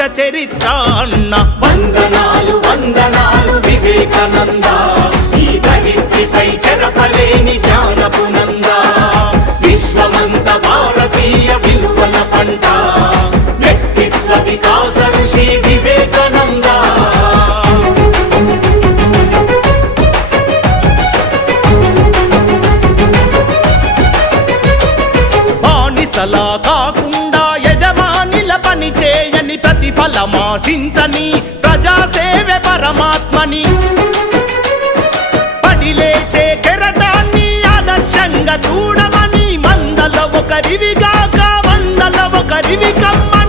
చరిత్ర అన్న. వందనాలు వందనాలు వివేకానంద, ఈ ధరిత్రిపై చెరపలేని జ్ఞానపు నంద. విశ్వమంత భారతీయ విలువల పంట, వ్యక్తిత్వ వికాస ఋషి వివేకానంద. బానిసలా కాకుండా యజమానిల పని చేయని, ప్రతిఫలమాశించని ప్రజాసేవే పరమాత్మని. పడిలేచే కెరటాన్ని ఆదర్శంగా చూడమని, మందల ఒకరివిగాక వందల ఒకరివి కమ్మ.